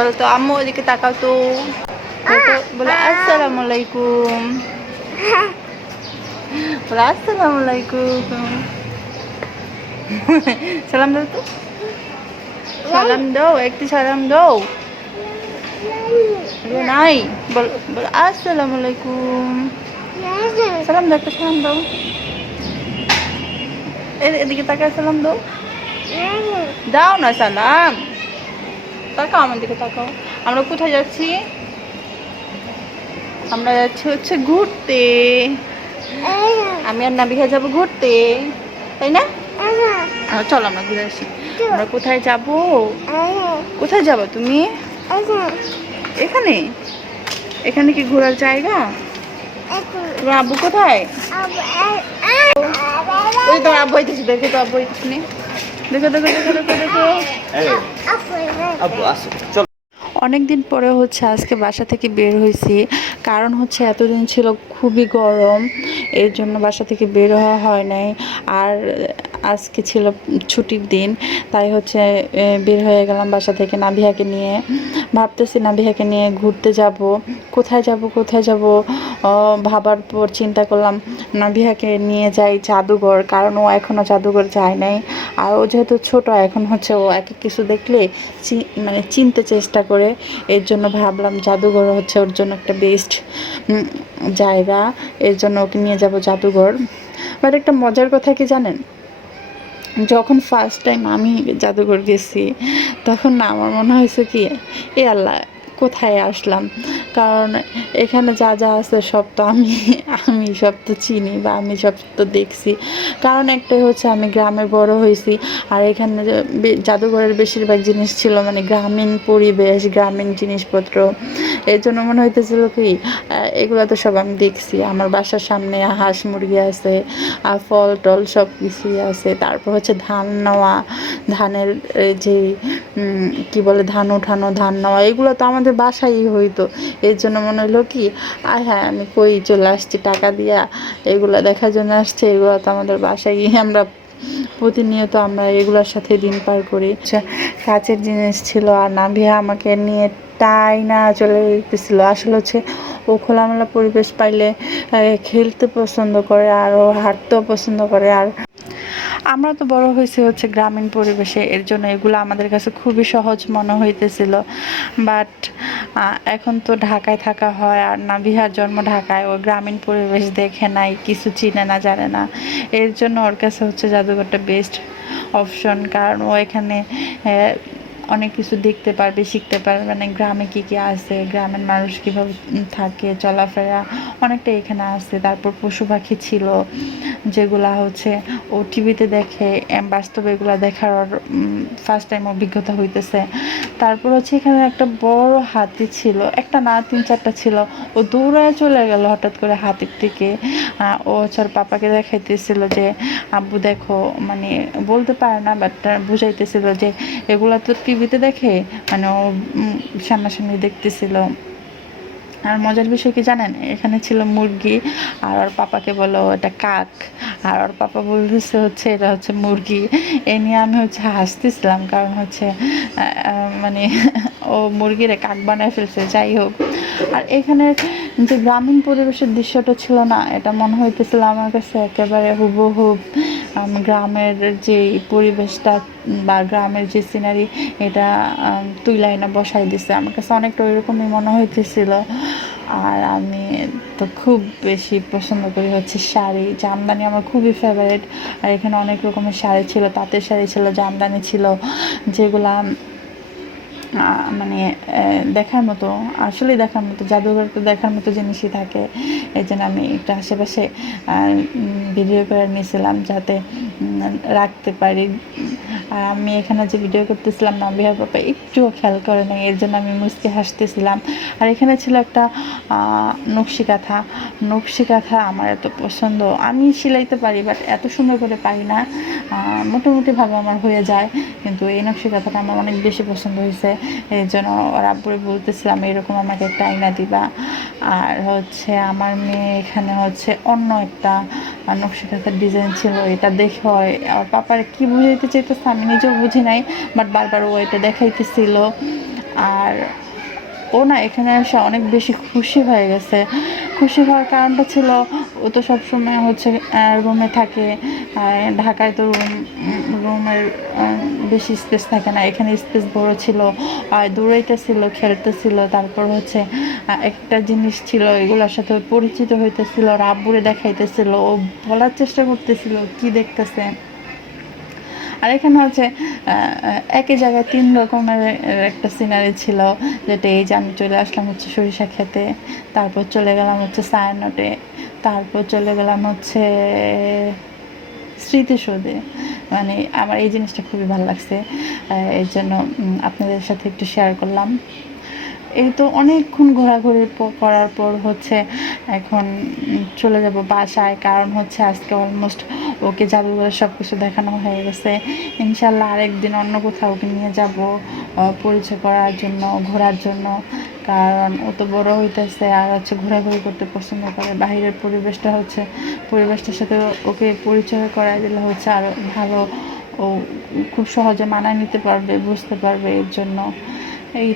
বলো তো আম্মু ওদিকে তাকাও তো, বলো আসসালামু আলাইকুম, বলো আসসালামু আলাইকুম, সালাম দাও তো, সালাম দাও, একটু সালাম দাও। নাই, বলো বলো আসসালামু আলাইকুম, সালাম দাও, একটা সালাম দাও, এদিকে তাকায় সালাম দাও, দাও না সালাম, তাকাও আমার দিকে তাকাও। আমরা কোথায় যাচ্ছি? আমরা যাচ্ছি হচ্ছে ঘুরতে। আমি আর নাবিহা যাবো ঘুরতে, তাই না? চলো আমরা ঘুরে আসি। আমরা কোথায় যাব? কোথায় যাবো তুমি? এখানে? এখানে কি ঘোরার জায়গা? তোমার আব্বু কোথায়? ওই তোমার আব্বু হইতেছে, দেখো তো আব্বু হইতেছে নি, দেখো দেখো দেখো দেখো দেখো। অনেক দিন পরে হচ্ছে আজকে বাসা থেকে বের হয়েছি, কারণ হচ্ছে এতদিন ছিল খুবই গরম, এর জন্য বাসা থেকে বের হওয়া হয় নাই। আর আজকে ছিল ছুটির দিন, তাই হচ্ছে বের হয়ে গেলাম বাসা থেকে নাবিহাকে নিয়ে। ভাবতেছি নাবিহাকে নিয়ে ঘুরতে যাব, কোথায় যাব কোথায় যাব ভাবার পর চিন্তা করলাম নাবিহাকে নিয়ে যাই জাদুঘর, কারণ ও এখনও জাদুঘর যায় নাই। আর ও যেহেতু ছোট, এখন হচ্ছে ও এক কিছু দেখলে মানে চিনতে চেষ্টা করে, এর জন্য ভাবলাম জাদুঘর হচ্ছে ওর জন্য একটা বেস্ট জায়গা, এর জন্য ওকে নিয়ে যাব জাদুঘর। বাট একটা মজার কথা কি জানেন, যখন ফার্স্ট টাইম আমি জাদুঘর গেছি, তখন না আমার মনে হয়েছে কি, এ আল্লাহ কোথায় আসলাম, কারণ এখানে যা যা আছে সব তো আমি সব তো চিনি বা আমি সব তো দেখছি। কারণ একটাই হচ্ছে আমি গ্রামে বড় হয়েছি, আর এখানে জাদুঘরের বেশিরভাগ জিনিস ছিল মানে গ্রামীণ পরিবেশ, গ্রামীণ জিনিসপত্র। এর জন্য মনে হইতেছিল কি এগুলো তো সব আমি দেখছি, আমার বাসার সামনে হাঁস মুরগি আছে, আর ফল টল সব কিছুই আছে। তারপর হচ্ছে ধান নেওয়া, ধানের যে কি বলে ধান উঠানো, ধান নেওয়া, এগুলো তো আমাদের বাসায় হইতো। এর জন্য মনে হলো কি হ্যাঁ আমি কই চলে আসছি টাকা দিয়া, এগুলো দেখার জন্য আসছে, এগুলো তো আমাদের বাসায় আমরা প্রতিনিয়ত আমরা এগুলোর সাথে দিন পার করি। কাছের জিনিস ছিল, আর নাভিয়া আমাকে নিয়ে না চলে যেতেছিল। আসলে হচ্ছে ও খোলামেলা পরিবেশ পাইলে খেলতে পছন্দ করে, আর ও হাঁটতেও পছন্দ করে। আর আমরা তো বড় হয়েছি হচ্ছে গ্রামীণ পরিবেশে, এর জন্য এগুলো আমাদের কাছে খুবই সহজ মনে হইতেছিল। বাট এখন তো ঢাকায় থাকা হয়, আর নাভিহার জন্ম ঢাকায়, ও গ্রামীণ পরিবেশ দেখে নাই, কিছু চিনে না জানে না, এর জন্য ওর কাছে হচ্ছে জাদুঘরটা বেস্ট অপশন। কারণ ও এখানে অনেক কিছু দেখতে পারবে, শিখতে পারবে, মানে গ্রামে কী কী আছে, গ্রামের মানুষ কীভাবে থাকে, চলাফেরা অনেকটা এখানে আছে। তারপর পশু পাখি ছিল যেগুলা হচ্ছে ও টিভিতে দেখে, বাস্তবে এগুলো দেখার ফার্স্ট টাইম অভিজ্ঞতা হইতেছে। তারপর হচ্ছে এখানে একটা বড় হাতি ছিল, একটা না 3-4টা ছিল। ও দৌড়ায় চলে গেল হঠাৎ করে হাতির দিকে। ও হচ্ছে ওর পাপাকে দেখাইতেছিল যে আব্বু দেখো, মানে বলতে পারে না বাট বুঝাইতেছিল যে এগুলা তো টিভিতে দেখে, মানে ও সামনাসামনি দেখতেছিল। আর মজার বিষয় কি জানেন, এখানে ছিল মুরগি, আর ওর পাপাকে বলো এটা কাক, আর ওর পাপা বলতেছে হচ্ছে এটা হচ্ছে মুরগি। এ নিয়ে আমি হচ্ছে হাসতেছিলাম, কারণ হচ্ছে মানে ও মুরগিরে কাক বানায় ফেলছে। যাই হোক, আর এখানের যে গ্রামীণ পরিবেশের দৃশ্যটা ছিল না, এটা মনে হইতেছিল আমার কাছে একেবারে হুবহুব গ্রামের যে পরিবেশটা বা গ্রামের যে সিনারি, এটা তুইলাই না বসাই দিছে, আমার কাছে অনেকটা ওইরকমই মনে হইতেছিল। আর আমি তো খুব বেশি পছন্দ করি হচ্ছে শাড়ি, জামদানি আমার খুবই ফেভারিট। আর এখানে অনেক রকমের শাড়ি ছিল, তাঁতের শাড়ি ছিল, জামদানি ছিল, যেগুলা মানে দেখার মতো, আসলেই দেখার মতো। জাদুঘর তো দেখার মতো জিনিসই থাকে, এই জন্য আমি একটু আশেপাশে ভিডিও করে নিয়েছিলাম যাতে রাখতে পারি। আর আমি এখানে যে ভিডিও করতেছিলাম, নাবিহার পাপা একটুও খেয়াল করে নাই, এর জন্য আমি মুচকে হাসতেছিলাম। আর এখানে ছিল একটা নকশি কাঁথা। নকশি কাঁথা আমার এত পছন্দ, আমি সেলাইতে পারি বাট এত সুন্দর করে পারি না, মোটামুটিভাবে আমার হয়ে যায়, কিন্তু এই নকশি কাঁথাটা আমার অনেক বেশি পছন্দ হয়েছে। এই জন্য ওর আব্বুরে বলতেছিলাম এরকম আমাকে একটা আয়না দিবা। আর হচ্ছে আমার মেয়ে এখানে হচ্ছে অন্য একটা নকশি কাঁথার ডিজাইন ছিল, এটা দেখে হয় আর পাপার কি বুঝাইতে চাইতেছে আমি নিজেও বুঝি নাই, বাট বারবার ও এটা দেখাইতেছিল। আর ও না এখানে এসে অনেক বেশি খুশি হয়ে গেছে। খুশি হওয়ার কারণটা ছিল, ও তো সবসময় হচ্ছে রুমে থাকে। ঢাকায় তো রুমের বেশি স্পেস থাকে না, এখানে স্পেস বড় ছিল। আর দৌড়াইতেছিল, খেলতেছিল, তারপর হচ্ছে একটা জিনিস ছিল এগুলোর সাথে ও পরিচিত হইতেছিল, ওর আব্বুরে দেখাইতেছিল, ও বলার চেষ্টা করতেছিল কি দেখতেছে। আর এখানে হচ্ছে একই জায়গায় ৩ রকমের একটা সিনারি ছিল, যেটা এই যে আমি চলে আসলাম হচ্ছে সরিষা খেতে, তারপর চলে গেলাম হচ্ছে ছায়ানটে, তারপর চলে গেলাম হচ্ছে স্মৃতিসৌধে। মানে আমার এই জিনিসটা খুবই ভালো লাগছে, এর জন্য আপনাদের সাথে একটু শেয়ার করলাম। এই তো অনেকক্ষণ ঘোরাঘুরি করার পর হচ্ছে এখন চলে যাব বাসায়, কারণ হচ্ছে আজকে অলমোস্ট ওকে জাদুঘরে সব কিছু দেখানো হয়ে গেছে। ইনশাল্লাহ আরেকদিন অন্য কোথাও ওকে নিয়ে যাব পরিচয় করার জন্য, ঘোরার জন্য। কারণ ও তো বড় হইতেছে আর হচ্ছে ঘোরাঘুরি করতে পছন্দ করে, বাহিরের পরিবেশটার সাথে ওকে পরিচয় করাই দিলে হচ্ছে আরও ভালো, ও খুব সহজে মানায় নিতে পারবে, বুঝতে পারবে। এর জন্য এই